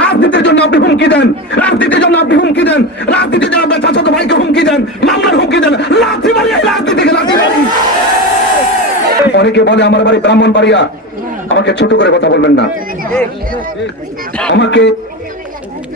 রাজনীতির জন্য আপনি হুমকি দেন, রাজনীতির জন্য আপনি হুমকি দেন, রাজনীতির জন্য আপনার চাচাতো ভাইকে হুমকি দেন, মামলার হুমকি দেন, লাঠি মারি, রাজনীতিকে লাঠি মারি। অনেকে বলে আমার বাড়ি ব্রাহ্মণবাড়িয়া, আমাকে ছোট করে কথা বলবেন না, আমাকে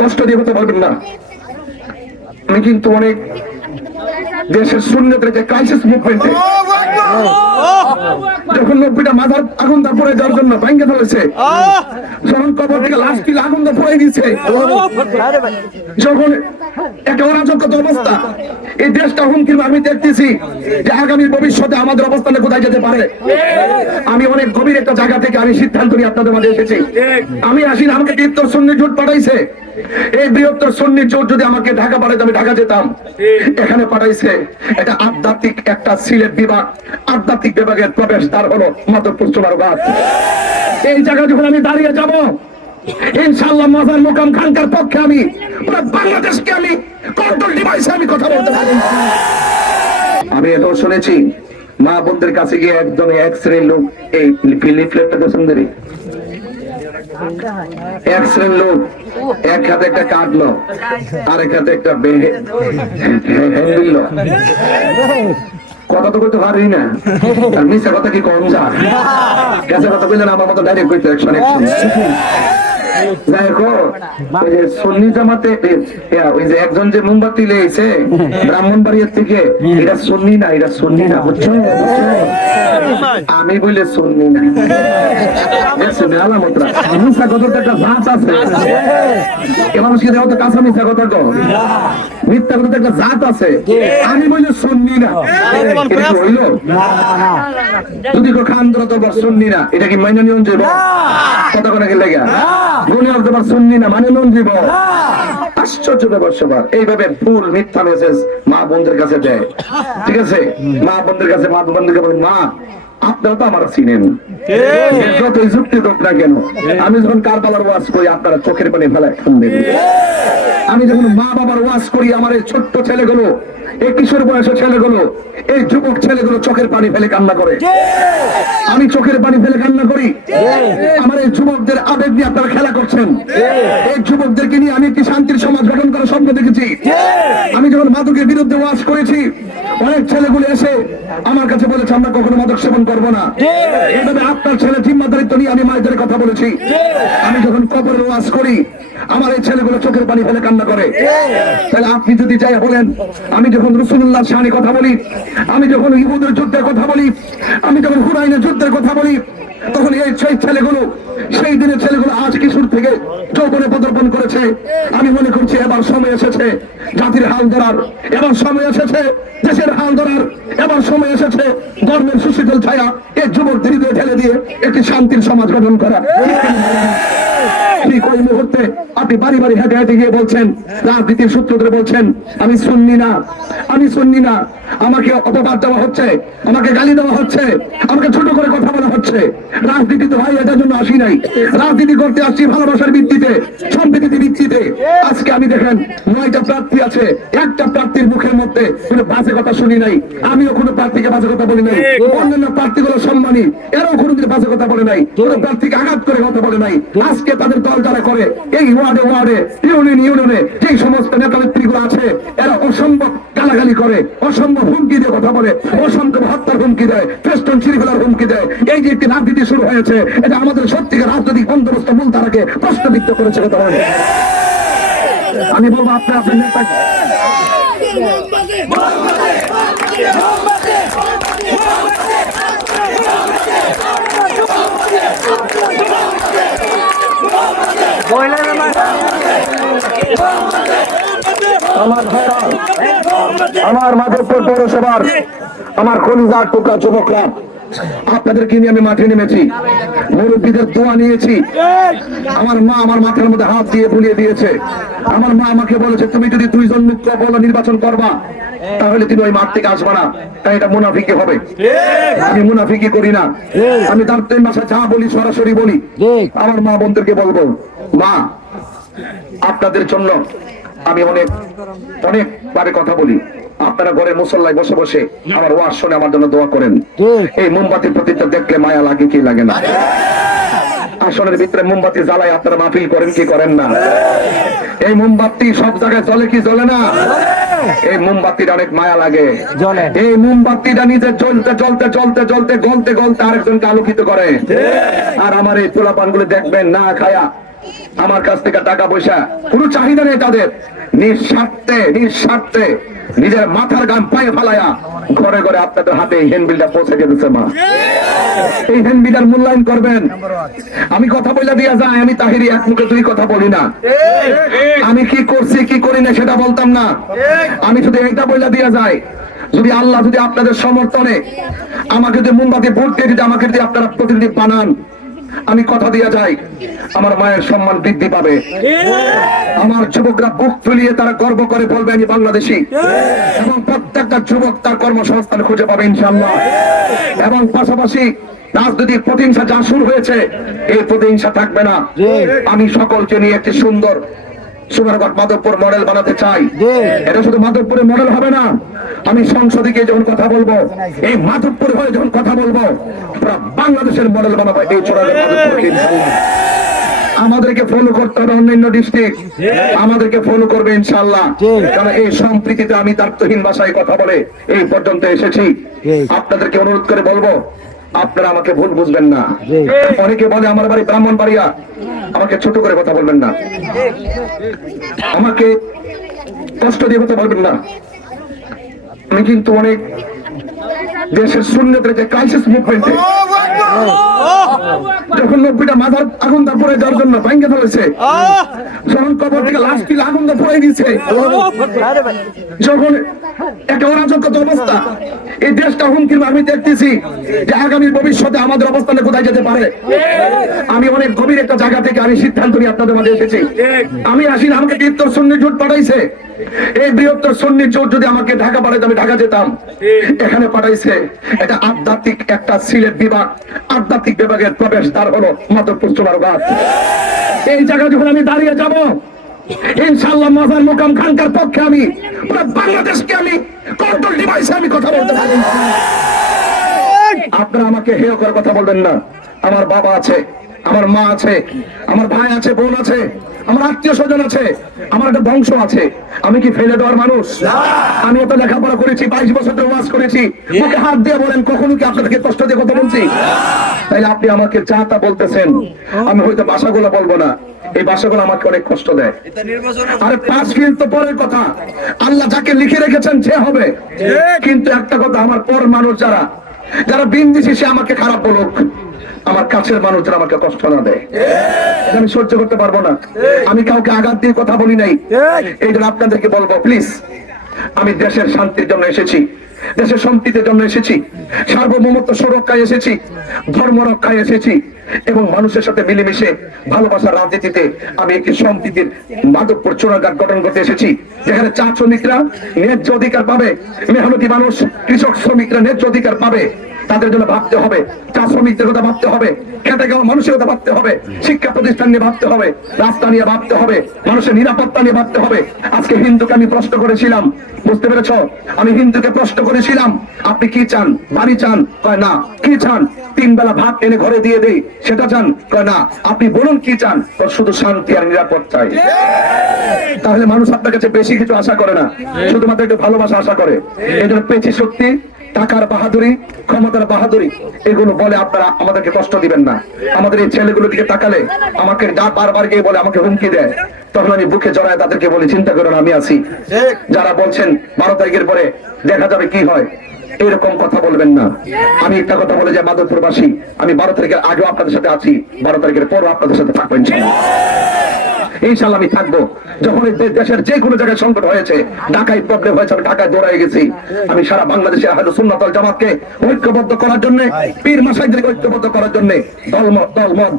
কষ্ট দিয়ে কথা বলবেন না। আমি কিন্তু অনেক দেশের সুন্নতের যে ক্রাইসিস মুভমেন্টে যখন 90টা মাথার আগুন দা পড়ে যাওয়ার জন্য ভেঙে ফেলেছে, যখন কবর থেকে লাশ তুলে আগুন দা পড়ে দিয়েছে, যখন একটা অরাজকতা অবস্থা, এই দেশটা হুমকির আমি দেখতেছি যে আগামী ভবিষ্যতে আমাদের অবস্থানে কোথায় যেতে পারে। আমি অনেক গভীর একটা জায়গা থেকে আমি সিদ্ধান্ত নিয়ে আপনাদের মাঝে এসেছি। আমি আসি না, আমাকে বৃহত্তর সুন্নি জোট পাঠাইছে। এই বৃহত্তর সুন্নি জোট যদি আমাকে ঢাকা পাঠাইতো আমি ঢাকা যেতাম। এখানে পাঠাইছে এটা আধ্যাত্মিক একটা সিলেট বিভাগ, আধ্যাত্মিক বিভাগের প্রবেশ দ্বার হলো মাধবপুর চোনারগাছ। এই জায়গায় যখন আমি দাঁড়িয়ে যাব, ইনশাআল্লাহ মাজার মোকাম খানকার পক্ষে আমি পুরো বাংলাদেশকে আমি কন্ট্রোল ডিভাইসে আমি কথা বলতে পারি। আমি এটাও শুনেছি মা বোনদের কাছে গিয়ে একদম এক শ্রেণীর লোক এই লিফলেটটা পছন্দের এক শ্রেণীর লোক এক হাতে একটা কাটলো, আরেক হাতে একটা কথা তো করতে পারি না, মিশা কথা কি কম যা গেছে কথা বললেন আমার মতো ডাইরেক্ট করতে একজন যে মোমবাতি লেগেছে ব্রাহ্মণবাড়িয়ার থেকে, এটা সুন্নি না, এটা সুন্নি না, বুঝছো? আমি বলে সুন্নি না, মিশা কথার একটা জাত আছে। মানুষকে দেওয়া তো কাঁচা মিশা কথা কো, মিথ্যা কথা একটা জাত আছে। আমি বলে সুন্নি না, হইল যদি খান তো সুন্নি না, এটা কি মাইনা নিয়ম যাব কথা কথা কি লেগে সুন্নি না মানে নুন জীব। আশ্চর্য ব্যাপার। এইভাবে ভুল মিথ্যা মেসেজ মা বোনদের কাছে দেয়, ঠিক আছে? মা বোনদের কাছে মা বোনদেরকে বলেন, মা আপনারা তো আমার চিনেন, যতই যুক্তি হোক না কেন, আমি যখন কারবালার ওয়াজ করি আপনারা চোখের পানি ফেলা শুনবেন। আমি যখন মা বাবার ওয়াজ করি, আমার এই ছোট্ট ছেলেগুলো, এই কিশোর বয়সের ছেলেগুলো, এই যুবক ছেলেগুলো চোখের পানি ফেলে কান্না করে। আমি চোখের পানি ফেলে কান্না করি। আমার এই যুবকদের আবেগ নিয়ে আপনারা খেলা করছেন। এই যুবকদেরকে নিয়ে আমি একটি শান্তির সমাজ গঠন করার স্বপ্ন দেখেছি। আমি যখন মাদকের বিরুদ্ধে ওয়াজ করেছি, অনেক ছেলেগুলো এসে আমার কাছে বলেছে আমরা কখনো মাদক সেবন করবো না। এইভাবে আপনার ছেলে জিম্মাদারিত্ব নিয়ে আমি মায়েদের কথা বলেছি। আমি যখন কবরের ওয়াজ করি, আমার এই ছেলেগুলো চোখের পানি ফেলে কান্না করে। তাহলে আপনি যদি যাই বলেন, আমি যখন রাসূলুল্লাহ শানে কথা বলি, আমি যখন ইহুদের যুদ্ধের কথা বলি, আমি যখন হুনাইনের যুদ্ধের কথা বলি, তখন এই সেই ছেলেগুলো, সেই দিনের ছেলেগুলো আজ কিশোর থেকে যৌবনে পদার্পণ করেছে। আমি মনে করছি এবার সময় এসেছে জাতির হাল ধরার, এবার সময় এসেছে দেশের হাল ধরার, এবার সময় এসেছে ধর্মের সুশীতল ছায়া এই যুবকদের হৃদয়ে ঢেলে দিয়ে একটি শান্তির সমাজ গঠন করা। ঠিক ওই মুহূর্তে আপনি বাড়ি বাড়ি হেঁটে হেঁটে গিয়ে বলছেন, রাজনীতির সূত্র ধরে বলছেন আমি সুন্নি না, আমি সুন্নি না, আমাকে অপবাদ দেওয়া হচ্ছে, আমাকে গালি দেওয়া হচ্ছে, আমাকে ছোট করে কথা বলা হচ্ছে। রাজনীতি তো ভাই এটার জন্য আসি নাই, রাজনীতি করতে আসছি ভালোবাসার ভিত্তিতে, সম্প্রীতির ভিত্তিতে। আজকে আমি দেখেন 9টা প্রার্থী আছে, একটা প্রার্থীর মুখের মধ্যে কোনো বাজে কথা শুনি নাই, আমিও কোনো প্রার্থীকে বাজে কথা বলি নাই। অন্যান্য প্রার্থীগুলো সম্মানী, এরাও কোনোদিন বাজে কথা বলে নাই, কোনো প্রার্থীকে আঘাত করে কথা বলে নাই। আজকে তাদের দল যারা করে এই ওয়ার্ডে ওয়ার্ডে ইউনিয়নে যে সমস্ত নেতা নেত্রীগুলো আছে, এরা অসম্ভব গালাগালি করে, অসম্ভব হুমকি দিয়ে কথা বলে, অসম্ভব হত্যার হুমকি দেয়, ফেস্টন ছিঁড়ে ফেলার হুমকি দেয়। এই যে একটি রাজনীতি শুরু হয়েছে, এটা আমাদের সত্যিকার রাজনৈতিক বন্দোবস্ত মূলধারাকে প্রশ্নবিদ্ধ করেছে। আমি বলবো আপনার নেতা আমার মাধবপুর পৌরসভার আমার কলিজার টুকরা যুবকরা, আপনাদেরকে নিয়ে আমি মাঠে নেমেছি, মুরব্বীদের দোয়া নিয়েছি। আমার মা আমার মাথার মধ্যে হাত দিয়ে বুলিয়ে দিয়েছে। আমার মা আমাকে বলেছে তুমি যদি 2 জন মুক্ত বলা নির্বাচন করবা, তাহলে তুমি ওই মাঠ থেকে আসবা না, তাই এটা মুনাফিকি হবে। আমি মুনাফিকি করি না, আমি তার 3 মাসে যা বলি সরাসরি বলি। আমার মা বোনদেরকে বলবো, মা আপনাদের জন্য আমি অনেক ভাবে কথা বলি, আপনারা ঘরের মুসল্লায় বসে বসে আমার ওয়াজ শুনে আমার জন্য দোয়া করেন। এই মোমবাতির প্রতিটা দেখলে মায়া লাগে কি লাগে না? আসনের ভিতরে মোমবাতি জ্বালাই আপনারা মাহফিল করেন কি করেন না? এই মোমবাতি সব জায়গায় জ্বলে কি জ্বলে না? এই মোমবাতির অনেক মায়া লাগে। এই মোমবাতিটা নিজে জ্বলতে জ্বলতে জ্বলতে জ্বলতে গলতে গলতে আরেকজনকে আলোকিত করে। আর আমার এই পোলাপান গুলো দেখবেন না খায়া আমার কাছ থেকে টাকা পয়সা কোনো চাহিদা নেই তাদের, নিঃস্বার্থে নিঃস্বার্থে নিজের মাথার গাম পায়ে ফালায়া ঘরে ঘরে আপনাদের হাতে এই হ্যান্ডবিলটা পৌঁছে দিতেছে। মা, এই হ্যান্ডবিলটার মূল্যায়ন করবেন। আমি কথা বলে দিয়া যায়, আমি তাহিরি এক মুখে দুই কথা বলি না। আমি কি করছি কি করি না সেটা বলতাম না, আমি শুধু এইটা বলে দিয়া যায়, যদি আল্লাহ যদি আপনাদের সমর্থনে আমাকে যদি মোমবাতি ভোট দিয়ে যদি আমাকে যদি আপনারা প্রতিনিধি বানান, আমি কথা দিয়ে যাই আমার মায়ের সম্মান বৃদ্ধি পাবে। আমার যুবকরা বুক ফুলিয়ে তারা গর্ব করে বলবে আমি বাংলাদেশী, এবং প্রত্যেকটা যুবক তার কর্মসংস্থান খুঁজে পাবে ইনশাআল্লাহ। এবং পাশাপাশি রাজনৈতিক প্রতিহিংসা যা শুরু হয়েছে, এই প্রতিহিংসা থাকবে না। আমি সকলকে নিয়ে একটি সুন্দর সুনারগঞ্জ মাধবপুর মডেল বানাতে চাই। এটা শুধু মাধবপুরের মডেল হবে না, আমি সংসদে গিয়ে যখন কথা বলবো, এই মাধবপুর হয়ে যখন কথা বলবো, পুরো বাংলাদেশের মডেল বানাবো এই চূড়ান্ত মাধবপুরকে ইনশাআল্লাহ। আমাদেরকে ফলো করতে হবে, অন্যান্য ডিস্ট্রিক্ট আমাদেরকে ফলো করবে ইনশাআল্লাহ। কারণ এই সম্প্রীতিতে আমি তার্থহীন ভাষায় কথা বলে এই পর্যন্ত এসেছি। আপনাদেরকে অনুরোধ করে বলবো, আপনারা আমাকে ভুল বুঝবেন না। অনেকে বলে আমার বাড়ি ব্রাহ্মণবাড়িয়া, আমাকে ছোট করে কথা বলবেন না, আমাকে কষ্ট দিয়ে কথা বলবেন না। আমি কিন্তু অনেক দেশের সুন্নতের যে ক্রাইসিস মুভমেন্টে যখন 90টা মাথার আগুন দা পড়ে যাওয়ার জন্য ভাঙ্গে ফেলেছে, যখন কবর থেকে লাশ তুলে আগুন দা পড়ে দিয়েছে, যখন একটা অরাজকতা অবস্থা, এই দেশটা হুমকির আমি দেখতেছি যে আগামী ভবিষ্যতে আমাদের অবস্থানে কোথায় যেতে পারে। আমি অনেক গভীর একটা জায়গা থেকে আমি সিদ্ধান্ত নিয়ে আপনাদের মাঝে এসেছি। আমি আসি না, আমাকে বৃহত্তর সুন্নি জোট পাঠাইছে। এই বৃহত্তর সুন্নি জোট যদি আমাকে ঢাকা পাঠাইতো আমি ঢাকা যেতাম। এখানে পাঠাইছে এটা আধ্যাত্মিক একটা সিলেট বিভাগ, আধ্যাত্মিক বিভাগের প্রবেশ দ্বার হলো মাধবপুর চুনারগঞ্জ। এই জায়গায় যখন আমি দাঁড়িয়ে যাব, ইনশাআল্লাহ মাজার মুকাম খানকার পক্ষে আমি পুরো বাংলাদেশকে আমি কন্ট্রোল ডিভাইসে আমি কথা বলতে পারি। আপনারা আমাকে হেয় করে কথা বলবেন না। আমার বাবা আছে, আমার মা আছে, আমার ভাই আছে, বোন আছে, আমার আত্মীয় স্বজন আছে, আমার একটা বংশ আছে। আমি কি ফেলে দেওয়ার মানুষ? আমি এত লেখাপড়া করেছি, 22 বছর ধরে ওয়াজ করেছি। মুখে হাত দিয়ে বলেন, কখনো কি আপনাদেরকে কষ্ট দিয়ে কথা বলছি? তাইলে আপনি আমাকে যা তা বলতেছেন, আমি হয়তো ভাষাগুলো বলবো না, এই ভাষাগুলো আমাকে অনেক কষ্ট দেয়। আরে পাঁচ ফিল তো পরের কথা, আল্লাহ যাকে লিখে রেখেছেন সে হবে। কিন্তু একটা কথা, আমার পর মানুষ যারা যারা বিন্দিসি, সে আমাকে খারাপ বলুক, আমার কাছের মানুষ যারা আমাকে কষ্ট না দেয়, আমি সহ্য করতে পারবো না। আমি কাউকে আঘাত দিয়ে কথা বলি নাই। এই জন্য আপনাদেরকে বলবো, প্লিজ, আমি দেশের শান্তির জন্য এসেছি, দেশের সম্প্রীতির জন্য এসেছি, সার্বভৌমত্ব সুরক্ষায় এসেছি, ধর্ম রক্ষায় এসেছি, এবং মানুষের সাথে মিলেমিশে ভালোবাসার রাজনীতিতে আমি একটি সম্প্রীতির মাধবপুর চুনারঘাট গঠন করতে এসেছি, যেখানে চা শ্রমিকরা ন্যায্য অধিকার পাবে, মেহনতি মানুষ কৃষক শ্রমিকরা ন্যায্য অধিকার পাবে। তাদের জন্য ভাবতে হবে, চা শ্রমিকদের কথা ভাবতে হবে, খেটে খাওয়া মানুষের কথা ভাবতে হবে, শিক্ষা প্রতিষ্ঠান নিয়ে ভাবতে হবে, রাস্তা নিয়ে ভাবতে হবে, মানুষের নিরাপত্তা নিয়ে ভাবতে হবে। আজকে হিন্দুকে আমি প্রশ্ন করেছিলাম, বুঝতে পেরেছ? আমি হিন্দুকে প্রশ্ন করেছিলাম, আপনি কি চান? বাড়ি চান? কয় না। কি চান? 3 বেলা ভাত এনে ঘরে দিয়ে দেই, সেটা চান? কয় না। আপনি বলুন কি চান? শুধু শান্তি আর নিরাপদ চাই। তাহলে মানুষ আপনার কাছে বেশি কিছু আশা করে না, শুধুমাত্র একটু ভালোবাসা আশা করে। এই জন্য পেশি শক্তি, টাকার বাহাদুরি, ক্ষমতার বাহাদুরি, এগুলো বলে আপনারা আমাদেরকে কষ্ট দিবেন না। আমাদের এই ছেলেগুলোর দিকে তাকালে আমাকে যা বারবার গিয়ে বলে, আমাকে হুমকি দেয়, তখন আমি বুকে জড়ায় তাদেরকে বলি, চিন্তা করো না, আমি আছি। যারা বলছেন 12 তারিখের পরে দেখা যাবে কি হয়, এরকম কথা বলবেন না। আমি একটা কথা বলে যে মাধবপুরবাসী, আমি 12 তারিখের আগেও আপনাদের সাথে আছি, 12 তারিখের পরও আপনাদের সাথে থাকবেন ইনশাআল্লাহ। আমি থাকবো। যখন দেশের যে কোনো জায়গায় সংকট হয়েছে, ঢাকায় প্রবলেম হয়েছে, আমি ঢাকায় দৌড়াই গেছি। আমি সারা বাংলাদেশে আহলে সুন্নাত ওয়াল জামাতকে ঐক্যবদ্ধ করার জন্য, পীর মাশায়েখদেরকে ঐক্যবদ্ধ করার জন্য,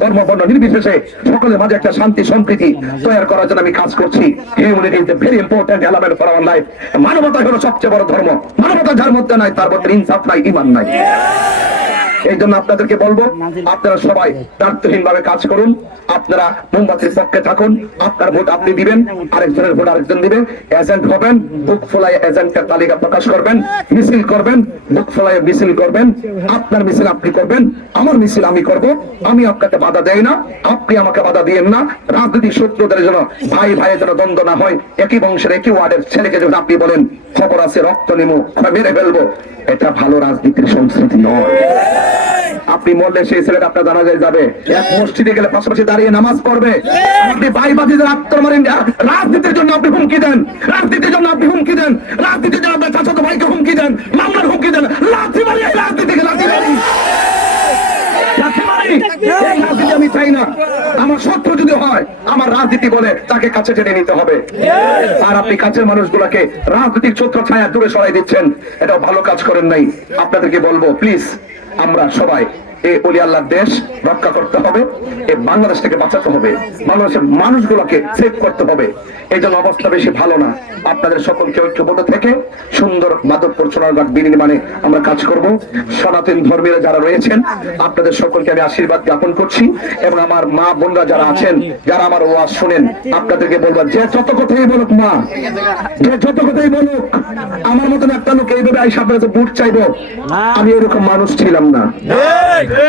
ধর্ম বর্ণ নির্বিশেষে সকলের মাঝে একটা শান্তি সম্প্রীতি তৈরি করার জন্য আমি কাজ করছি। Humanity is a very important element for our life. মানবতা হলো সবচেয়ে বড় ধর্ম। মানবতা যার মধ্যে নাই, তার মধ্যে ইনসাফ নাই, ঈমান নাই। এই জন্য আপনাদেরকে বলবো, আপনারা সবাই দায়িত্বহীন ভাবে কাজ করুন। আপনারা মোমবাতির পক্ষে থাকুন। আপনার ভোট আপনি দিবেন, আরেকজনের ভোট আরেকজন দিবে। এজেন্ট হবেন, বুক ফোলাই এজেন্টের তালিকা প্রকাশ করবেন, মিছিল করবেন, বুক ফোলাই মিছিল করবেন। আপনার মিছিল আপনি করবেন, আমার মিছিল আমি করব। আমি আপনাকে বাধা দেই না, আপনি আমাকে বাধা দিয়েন না। রাজনৈতিক শত্রুদের জন্য ভাই ভাইয়ের জন্য দ্বন্দ্ব না হয়। একই বংশের একই ওয়ার্ডের ছেলেকে যদি আপনি বলেন খবর আছে রক্ত নিমু মেরে ফেলবো, এটা ভালো রাজনীতির সংস্কৃতি নয়। আপনি মরলে সেই ছেলেটা আপনার জানাজায় যাবে, এক মসজিদে গেলে পাশাপাশি দাঁড়িয়ে নামাজ পড়বে। আপনি ভাইবাদীদের আত্মমারেন, রাজনীতির জন্য আপনি হুমকি দেন, রাজনীতির জন্য আপনি হুমকি দেন, রাজনীতির জন্য আপনার চাচাতো ভাইকে হুমকি দেন, মামলার হুমকি দেন। লাথি মারি এই রাজনীতিকে, লাথি মারি, লাথি মারি। এই রাজনীতি আমি চাই না। আমার শত্রু যদি হয়, আমার রাজনীতি বলে তাকে কাছে টেনে নিতে হবে। আর আপনি কাছের মানুষগুলোকে রাজনৈতিক ছত্র ছায়া দূরে সরাই দিচ্ছেন, এটাও ভালো কাজ করেন নাই। আপনাদেরকে বলবো প্লিজ, আমরা সবাই এই ওলি আল্লাহর দেশ রক্ষা করতে হবে, এই বাংলাদেশ থেকে বাঁচাতে হবে, বাংলাদেশের মানুষগুলোকে সেভ করতে হবে। এই জন্য অবস্থা বেশি ভালো না। আপনাদের সকলকে ঐক্যবদ্ধ থেকে সুন্দর মাধবপুর সোনারঘাট বিনির্মাণে আমরা কাজ করব। সনাতন ধর্মীরা যারা রয়েছেন, আপনাদের সকলকে আমি আশীর্বাদ জ্ঞাপন করছি। এবং আমার মা বোনরা যারা আছেন, যারা আমার ওয়াজ শুনেন, আপনাদেরকে বলবো, যে যত কথাই বলুক মা, যে যত কথাই বলুক, আমার মতন একটা লোক এইভাবে আইসা আপনার কাছে ভোট চাইবো, আমি এরকম মানুষ ছিলাম না।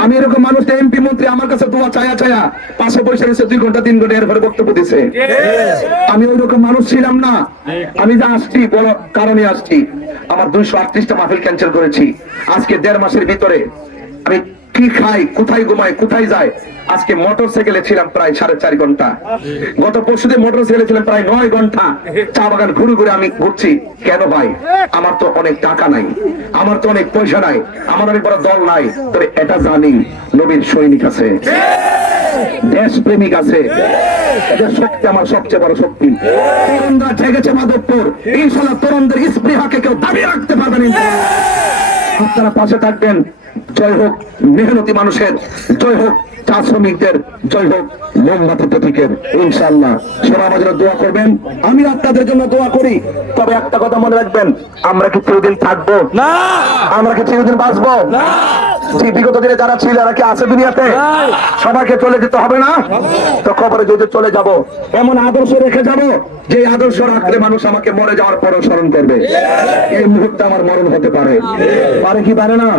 আমি এরকম মানুষ, এমপি মন্ত্রী আমার কাছে দোয়া চায়া চায়া পাশে বসে গেছে 2 ঘন্টা 3 ঘন্টা এরপরে বক্তব্য দিছে। আমি ওইরকম মানুষ ছিলাম না। আমি যা আসছি বড় কারণে আসছি। আমার 238টা মাহফিল ক্যান্সেল করেছি আজকে 1.5 মাসের ভিতরে। আমি কি খাই, কোথায় ঘুমাই, কোথায় যাই। আজকে মোটরসাইকেলে ছিলাম প্রায় 4.5 ঘন্টা। গত পরশুদিন মোটরসাইকেলে ছিলাম প্রায় 9 ঘন্টা। চা বাগান ঘুরে ঘুরে আমি ঘুরছি। কেন ভাই? আমার তো অনেক টাকা নাই, আমার তো অনেক পয়সা নাই, আমার অনেক বড় দল নাই, তবে এটা জানি নবীর সৈনিক আছে, দেশ প্রেমিক আছে। এদের শক্তি আমার সবচেয়ে বড় শক্তি। তরুণরা জেগেছে মাধবপুর, ইনশাআল্লাহ তরুণদের স্পৃহাকে কেউ দাবিয়ে রাখতে পারবেন। আপনারা পাশে থাকবেন। জয় হোক মেহনতি মানুষের, জয় হোক চা শ্রমিকদের, জয় হোক মোমবাতি প্রতীকের। ইনশাআল্লাহ সবাই আমাদের দোয়া করবেন, আমি আপনাদের জন্য দোয়া করি। তবে একটা কথা মনে রাখবেন, আমরা কি চিরদিন থাকবো না? আমরা কি চিরদিন বাঁচবো না? বিগত দিনে যারা ছিল এরা কি আছে দুনিয়াতে? সবাইকে চলে যেতে হবে না? তো কবরে যদি চলে যাব, এমন আদর্শ রেখে যাব যে আদর্শ রাখলে মানুষ আমাকে মরে যাওয়ার পরও স্মরণ করবে। এই মুহূর্তে আমার মরণ হতে পারে, পারে কি পারে না?